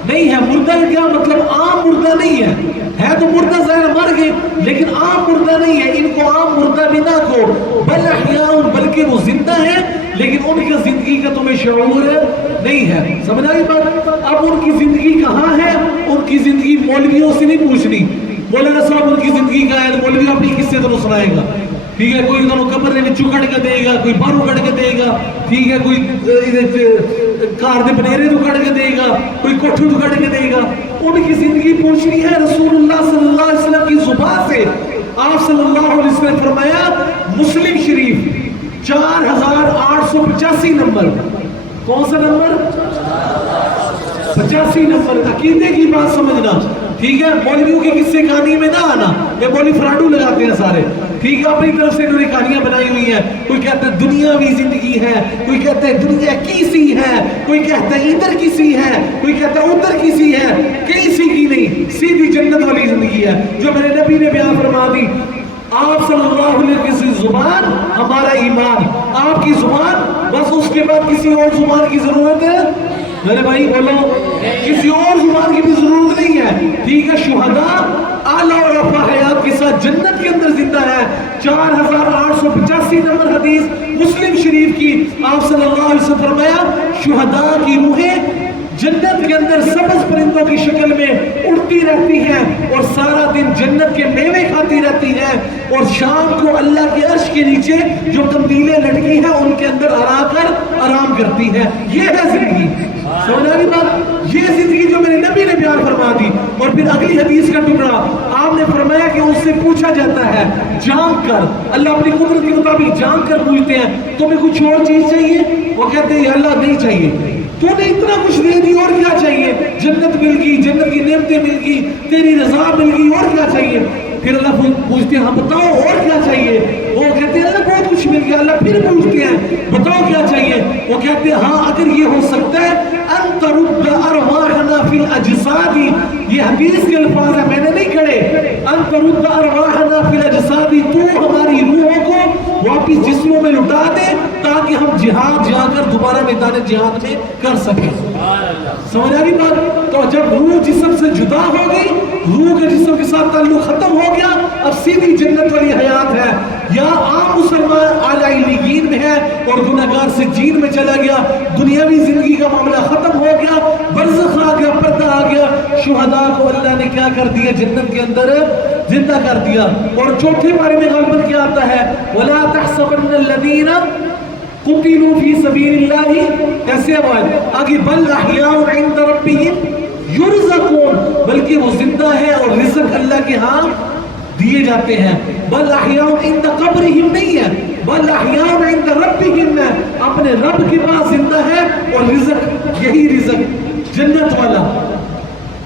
نہیں ہے. مردہ کیا مطلب؟ عام مردہ نہیں ہے تو مردہ ظاہر مر گئے لیکن عام مردہ نہیں ہے. ان کو عام مردہ بھی نہ کہو. بل احیاء، بلکہ وہ زندہ ہیں لیکن ان کی زندگی کا تمہیں شعور نہیں ہے. سمجھ آئی بات؟ اب ان کی زندگی کہاں ہے؟ ان کی زندگی مولویوں سے نہیں پوچھنی. مولانا صاحب ان کی زندگی کا ہے، مولوی اپنی قصے تو سنائے گا. ٹھیک ہے، کوئی انہوں قبر نے چکڑ کے دے گا، کوئی بارو کٹ کے دے گا. ٹھیک ہے، کوئی کار دے بنیرے تو کٹ کے دے گا، کوئی کوٹھو تو کٹ کے دے گا. ان کی زندگی پوچھنی ہے رسول اللہ صلی اللہ علیہ وسلم کی زبان سے. آپ صلی اللہ علیہ وسلم فرمایا، مسلم شریف 4885 نمبر. کون سا نمبر؟ 85 نمبر. عقیدے کی بات سمجھنا. ٹھیک ہے، مولویوں کی قصے کہانی میں نہ آنا. یہ مولوی فراڈو لگاتے ہیں سارے. ٹھیک ہے، اپنی طرف سے انہوں نے کہانیاں بنائی ہوئی ہیں. کوئی کہتا ہے دنیاوی زندگی ہے، کوئی کہتا ہے دنیا کیسی ہے، کوئی کہتا ہے ادھر کسی ہے، کوئی کہتا ہے ادھر کسی ہے. کسی کی نہیں، سیدھی جنت والی زندگی ہے جو میرے نبی نے بیان فرما دی. آپ صلی اللہ علیہ وسلم کی زبان ہمارا ایمان. آپ کی زبان بس، اس کے بعد کسی اور زبان کی ضرورت ہے؟ میرے بھائی بولو، کسی اور زبان کی بھی ضرورت نہیں ہے. ٹھیک ہے، شہداء اعلیٰ اور رفع حیات کے ساتھ جنت کے اندر زندہ ہے. 4885 نمبر حدیث مسلم شریف کی. آپ صلی اللہ علیہ وسلم فرمایا، شہداء کی روحیں جنت کے اندر سبز پرندوں کی شکل میں اڑتی رہتی ہیں اور سارا دن جنت کے میوے کھاتی رہتی ہیں اور شام کو اللہ کے عرش کے نیچے جو قندیلیں لٹکی ہیں ان کے اندر آ کر آرام کرتی ہیں. یہ ہے زندگی. سمجھا نہیں بات؟ یہ زندگی جو میرے نبی نے بیان فرما دی. اور پھر اگلی حدیث کا ٹکڑا آپ نے فرمایا کہ اس سے پوچھا جاتا ہے جان کر. اللہ اپنی قدرت کے مطابق جان کر پوچھتے ہیں تمہیں کچھ اور چیز چاہیے؟ وہ کہتے ہیں اللہ نہیں چاہیے. تو نے اتنا کچھ دے دی، اور کیا چاہیے؟ جنت مل گئی، جنت کی نعمتیں مل گئی، تیری رضا مل گئی، اور کیا چاہیے؟ پھر اللہ پوچھتے ہیں ہاں بتاؤ اور کیا چاہیے؟ وہ کہتے ہیں اللہ بہت کچھ مل گیا. اللہ پھر پوچھتے ہیں بتاؤ کیا چاہیے؟ وہ کہتے ہیں ہاں اگر یہ ہو سکتا ہے ان ترد ارواحنا فی الاجساد. یہ حدیث کے الفاظ ہیں، میں نے نہیں کہے. ان ترد ارواحنا فی الاجساد، تو ہماری روحوں کو واپس جسموں میں لٹا دے تاکہ ہم جہاد جا کر دوبارہ میدان جہاد میں کر سکیں. سمجھ آ گئی بات؟ تو جب روح جسم سے جدا ہو گئی، روح کے جسم کے ساتھ تعلق ختم ہو گیا، اب سیدھی جنت والی حیات ہے. یا عام مسلمان اعلیٰ علیین میں ہے اور گناہگار سجین میں چلا گیا. دنیاوی زندگی کا معاملہ ختم ہو گیا، برزخ آ گیا، پردہ آ گیا. شہداء کو اللہ نے کیا کر دیا؟ جنت کے اندر زندہ کر دیا. اور چوتھے بارے میں غالباً کیا آتا ہے؟ وَلَا تَحْسَبَنَّ الَّذِينَ قُتِلُوا فِي سَبِيلِ اللَّهِ. کیسے آواز آگے؟ بَلْ أَحْيَاءٌ عِندَ رَبِّهِمْ يُرْزَقُونَ، بلکہ وہ زندہ ہے اور رزق اللہ کے ہاں دیے جاتے ہیں. بل احیاء عند قبرہم نہیں ہے، بل احیاء عند ربہم ہے. اپنے رب کے پاس زندہ ہے اور رزق، یہی رزق جنت والا،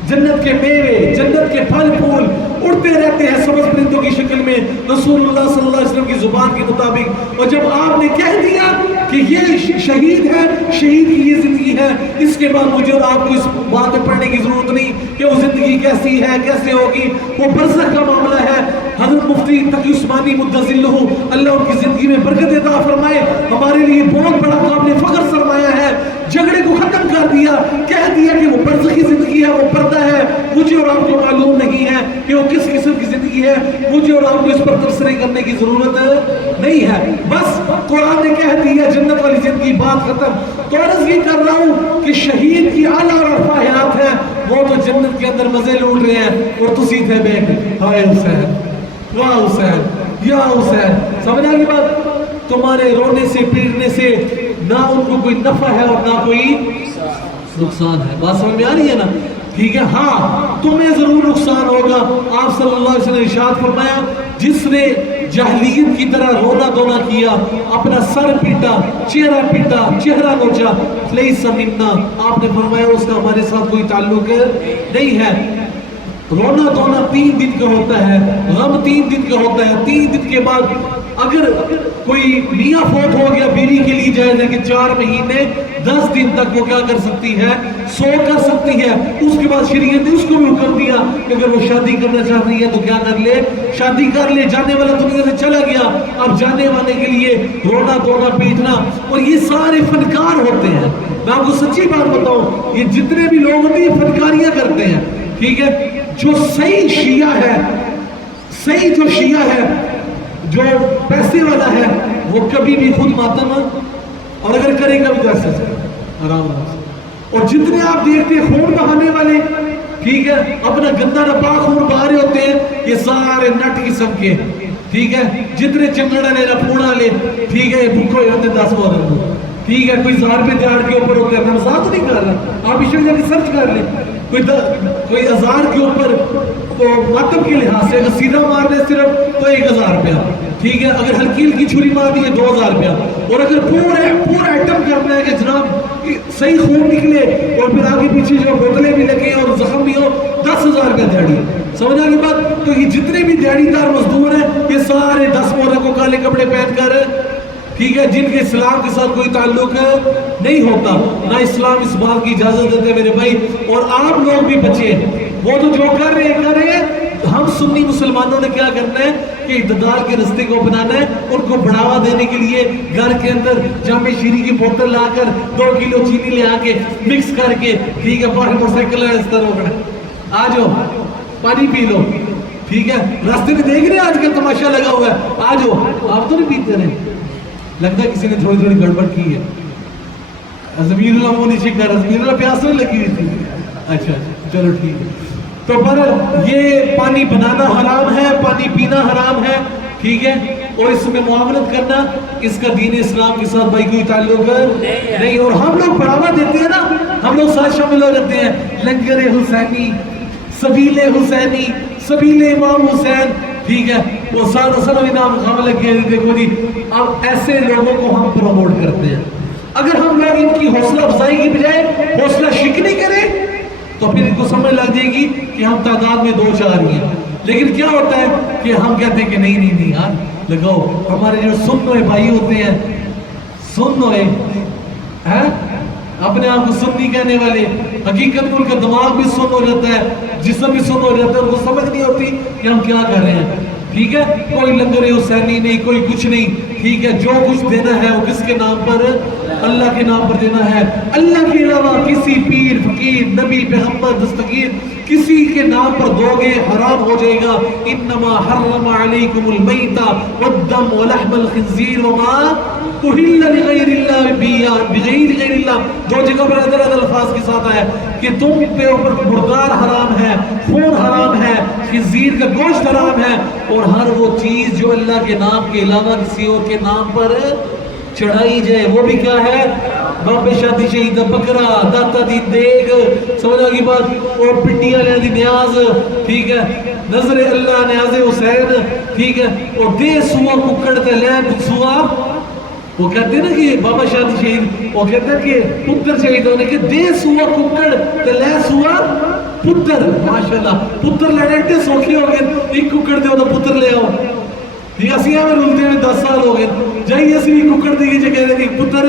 جنت کے میوے، جنت کے پھل پھول اڑتے رہتے ہیں سبز پرندوں کی شکل میں رسول اللہ صلی اللہ علیہ وسلم کی زبان کے مطابق. اور جب آپ نے کہہ دیا کہ یہ شہید ہے، شہید کی یہ زندگی ہے، اس کے بعد مجھے اور آپ کو اس بات میں پڑھنے کی ضرورت نہیں کہ وہ زندگی کیسی ہے، کیسے ہوگی. وہ برزخ کا معاملہ ہے. حضرت مفتی تقی عثمانی مدظلہ اللہ ان کی زندگی میں برکت عطا فرمائے، ہمارے لیے بہت بڑا قابل فخر سرمایہ ہے. جھگڑے پر تبصرے کرنے کی ضرورت نہیں ہے. بس قرآن نے کہہ دیا جنت والی زندگی، بات ختم. تو عرض یہ کر رہا ہوں کہ شہید کی اعلیٰ اور ارفع حیات ہے، وہ تو جنت کے اندر مزے لوٹ رہے ہیں اور تسی تھے بیٹھ ہائے حسین، واہ حسین، یا حسین. سمجھا کی بات؟ تمہارے رونے سے پیٹنے سے نہ ان کو کوئی نفع ہے اور نہ کوئی نقصان ہے. بات سمجھ میں آ رہی ہے نا؟ ٹھیک ہے. ہاں تمہیں ضرور نقصان ہوگا. آپ صلی اللہ علیہ وسلم نے ارشاد فرمایا جس نے جاہلیت کی طرح رونا دھونا کیا، اپنا سر پیٹا، چہرہ نوچا، لیس منا، آپ نے فرمایا اس کا ہمارے ساتھ کوئی تعلق نہیں ہے. رونا دھونا 3 دن کا ہوتا ہے، غم 3 دن کا ہوتا ہے. 3 دن کے بعد اگر کوئی میاں فوت ہو گیا، بیوی کے لیے جائز ہے کہ 4 مہینے 10 دن تک وہ کیا کر سکتی ہے؟ سو کر سکتی ہے. اس کے بعد شریعت نے اس کو بھی حکم دیا کہ اگر وہ شادی کرنا چاہ رہی ہے تو کیا کر لے؟ شادی کر لے. جانے والا دنیا سے چلا گیا، اب جانے والے کے لیے رونا دھونا پیٹنا. اور یہ سارے فنکار ہوتے ہیں. میں آپ کو سچی بات بتاؤں، یہ جتنے بھی لوگ ہوتے ہیں یہ فنکاریاں کرتے ہیں. ٹھیک ہے. جو صحیح شیعہ ہے، صحیح جو شیعہ ہے، جو پیسے والا ہے، وہ کبھی بھی خود ماتم، اور اگر کرے گا بھی تو ایسے آرام سے. اور جتنے آپ دیکھتے ہیں خون بہانے والے، ٹھیک ہے، اپنا گندا نپاک خون بہا رہے ہوتے ہیں، یہ سارے نٹ قسم کے. ٹھیک ہے. جتنے چنگڑا لے پوڑا لے، ٹھیک ہے، بھوکھے ہوتے 10 بار. ٹھیک ہے. کوئی 1000 روپے دیہڑ کے اوپر ہوتے ہیں. میں مزاق نہیں کر رہا، آپ اس جا کے سرچ کر لیں. کوئی 1000 کے اوپر ماتم کے لحاظ سے اگر سیدھا مار دے صرف تو 1000 روپیہ. ٹھیک ہے. اگر ہلکی ہلکی چھری مار دی ہے 2000 روپیہ. اور اگر پورا ایٹم کرنا ہے کہ جناب صحیح خون نکلے اور پھر آگے پیچھے جو بوتلیں بھی لگے اور زخم بھی ہو، 10,000 روپیہ دیہڑی. سمجھا کی بات؟ تو یہ جتنے بھی دیہڑی دار مزدور ہیں یہ سارے 10 مولہ کو کالے کپڑے پہن کر، ٹھیک ہے، جن کے اسلام کے ساتھ کوئی تعلق نہیں ہوتا، نہ اسلام اس بات کی اجازت دیتے میرے بھائی. اور آپ لوگ بھی بچے، وہ تو جو کر رہے ہیں. ہم سنی مسلمانوں نے کیا کرنا ہے کہ اعتدال کے رستے کو اپنانا ہے. ان کو بڑھاوا دینے کے لیے گھر کے اندر جامع شیریں کی بوتل لا کر 2 کلو چینی لے آ کے مکس کر کے، ٹھیک ہے، باہر موٹر سائیکل ہے اس طرح ہو گیا، آ جاؤ پانی پی لو. ٹھیک ہے. راستے میں دیکھ رہے ہیں آج کل تماشا لگا ہوا ہے، آ جاؤ. آپ تو نہیں پیتے رہے، لگتا ہے کسی نے تھوڑی گڑبڑ کی ہے. ضمیر اللہ وہ نیچے کر رہا، ضمیر اللہ پیاس نہیں لگی ہوئی تھی. اچھا چلو ٹھیک ہے. تو پر یہ پانی بنانا حرام ہے، پانی پینا حرام ہے. ٹھیک ہے. اور اس میں معاملت کرنا، اس کا دین اسلام کے ساتھ بھائی کوئی تعلق نہیں. اور ہم لوگ بڑھاوا دیتے ہیں نا، ہم لوگ ساتھ شامل ہو جاتے ہیں. لنگر حسینی، سبیل حسینی، سبیل امام حسین. ٹھیک ہے. وہ سارا نام ہم لگے ہیں. دیکھو جی، اب ایسے لوگوں کو ہم پروموٹ کرتے ہیں. اگر ہم لوگ ان کی حوصلہ افزائی کی بجائے حوصلہ شکنی کریں تو پھر ان کو سمجھ لگ جائے گی کہ ہم تعداد میں 2-4 ہی ہیں. لیکن کیا ہوتا ہے کہ ہم کہتے ہیں کہ نہیں یار لگاؤ. ہمارے جو سنوے بھائی ہوتے ہیں، سنوے اپنے آپ کو سنی کہنے والے، حقیقت میں ان کا دماغ بھی سن ہو جاتا ہے، جسم بھی سن ہو جاتا ہے. ان کو سمجھ نہیں ہوتی کہ ہم کیا کر رہے ہیں. ٹھیک ہے. کوئی لنگر حسینی نہیں، کوئی کچھ نہیں. ٹھیک ہے. جو کچھ دینا ہے وہ کس کے نام پر؟ اللہ کے نام پر دینا ہے. اللہ کے علاوہ کسی پیر، فقیر، نبی، پیغمبر، دستگیر کسی کے نام پر دو گے حرام ہو جائے گا. انما حرم علیکم المیت والدم ولحم الخنزیر وما اہل لغیر اللہ بغیر غیر اللہ. 2 جگہ پر عدد الفاظ کے ساتھ آیا کہ تم پہ اوپر مردار حرام ہے، خون حرام ہے، خنزیر کا گوشت حرام ہے، اور ہر وہ چیز جو اللہ کے نام کے علاوہ کسی اور کے نام پر چڑھائی جائے وہ بھی کیا ہے؟ باپ شادی شہید بکرا، داتا دی دیگ، سمجھا کی بات، اور پنڈیاں لے دی نیاز. ٹھیک ہے. نظر اللہ نیاز حسین. ٹھیک ہے. اور دے سوا ککڑ تے لے سوا، وہ کہتے ہیں نا کہ بابا شادی شہید، وہ کہتے ہیں کہ پتر شہید ہونے کے دے سوا ککڑ تے لے سوا پتر. ماشاءاللہ پتر لینے ایٹے سوکھے ہو گئے. ایک ککڑ دے ہو تو پتر لے آؤ. یہ اسی ہمیں رولتے ہیں 10 سال ہو گئے. جائیے اسی بھی ککڑ دیگے جو کہہ رہے ہیں پتر.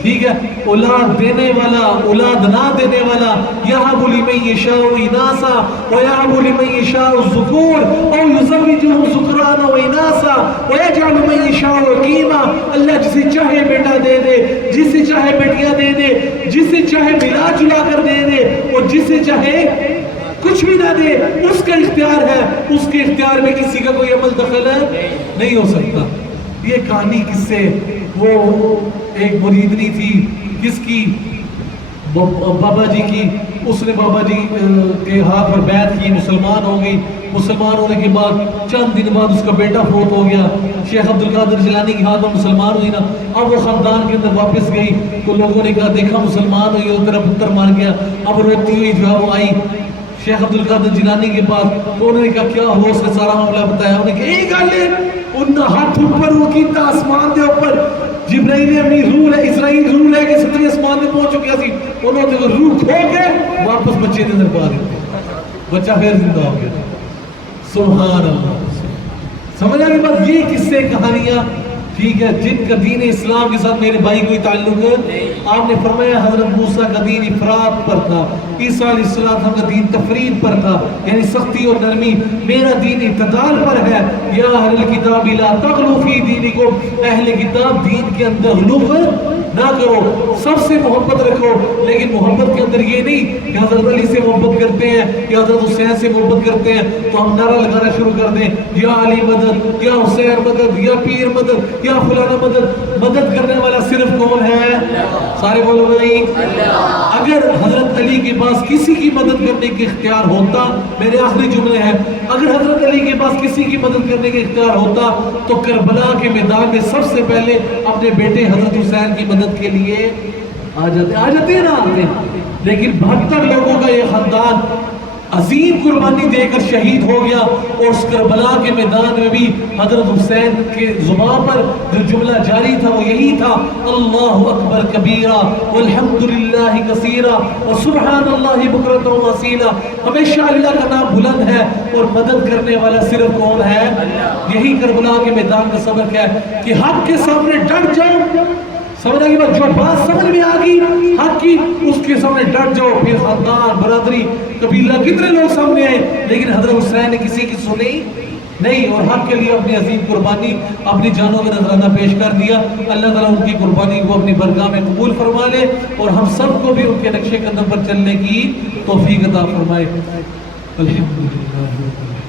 ٹھیک ہے. اولاد دینے والا، اولاد نہ دینے والا. یہب لمن یشاء اناسا ویہب لمن یشاء الذکور او یزوجہم ذکرانا واناسا ویجعل من یشاء عقیما. اللہ جسے چاہے بیٹا دے دے، جسے چاہے بیٹیاں دے دے، جسے چاہے ملا جلا کر دے دے، اور جسے چاہے کچھ کچھ بھی نہ دے، اس کا اختیار ہے، اس کے اختیار میں کسی کا کوئی عمل دخل ہے نہیں ہو سکتا۔ یہ کہانی کس سے؟ وہ ایک مریدنی تھی، کس کی؟ بابا جی کی۔ اس نے بابا جی کے ہاتھ پر بیعت کی، مسلمان ہو گئی۔ مسلمان ہونے کے بعد چند دن بعد اس کا بیٹا فوت ہو گیا۔ شیخ عبد القادر جیلانی کے ہاتھ میں مسلمان ہوئی نا، اب وہ خاندان کے اندر واپس گئی تو لوگوں نے کہا دیکھا مسلمان ہوئی اور تیرا پتر مار گیا۔ اب روتی ہوئی جو ہے وہ آئی شیخ عبد القادر جیلانی کے پاس، تو انہوں نے کہا کیا ہو؟ اس نے سارا معاملہ بتایا۔ انہوں نے کہا ایک گل ہے، انہاں ہاتھ اوپر وہ کیتا آسمان دے اوپر، جبرائیل امی روح ہے، اسرائیل روح ہے کہ 7ویں آسمان تے پہنچ چکیا سی، انہوں نے روح کھو کے واپس بچے دے اندر پا دیتے، بچہ پھر زندہ ہو گیا۔ سبحان اللہ۔ سمجھ آ گئی بات؟ یہ قصے کہانیاں ٹھیک ہے جن کا دین اسلام کے ساتھ میرے بھائی کوئی تعلق ہے۔ آپ نے فرمایا حضرت موسیٰ کا دین افراد پر تھا، عیسیٰ علیہ السلام کا دین تفرید پر تھا، یعنی سختی اور نرمی۔ میرا دین اعتدال پر ہے۔ یا اہل الکتاب لا تغلوا فی دینکم، اہل کتاب دین کے اندر غلو نہ کرو، سب سے محبت رکھو، لیکن محبت کے اندر یہ نہیں کہ حضرت علی سے محبت کرتے ہیں یا حضرت حسین سے محبت کرتے ہیں تو ہم نعرہ لگانا شروع کر دیں یا علی مدد، یا حسین مدد، یا پیر مدد، یا فلانا مدد۔ مدد کرنے والا صرف کون ہے؟ سارے بولو بھائی۔ اگر حضرت علی کے پاس کسی کی مدد کرنے کے اختیار ہوتا، میرے آخری جملے ہیں، اگر حضرت علی کے پاس کسی کی مدد کرنے کے اختیار ہوتا تو کربلا کے میدان میں سب سے پہلے اپنے بیٹے حضرت حسین کی مدد کے لیے آ جاتے نا آتے۔ لیکن 72 لوگوں کا یہ خاندان عظیم قربانی دے کر شہید ہو گیا، اور اس کربلا کے میدان میں بھی حضرت حسین کے زبان پر جو جملہ جاری تھا وہ یہی تھا، اللہ اکبر کبیرہ والحمدللہ کثیرہ وسبحان اللہ بکرۃ واسیلہ۔ ہمیشہ اللہ کا نام بلند ہے اور مدد کرنے والا صرف کون ہے؟ یہی کربلا کے میدان کا سبق ہے کہ حق کے سامنے ڈٹ جاؤ۔ سمجھ آگئی بات؟ جو بات سمجھ میں آگئی حق کی، اس کے سامنے ڈٹ جاؤ۔ پھر خاندان، برادری، قبیلہ، کتنے لوگ سامنے آئے لیکن حضرت حسین نے کسی کی سنی نہیں، اور حق کے لیے اپنی عظیم قربانی، اپنی جانوں میں نذرانہ پیش کر دیا۔ اللہ تعالیٰ ان کی قربانی کو اپنی برگاہ میں قبول فرما لے اور ہم سب کو بھی ان کے نقش قدم پر چلنے کی توفیق عطا فرمائے۔ الحمدللہ۔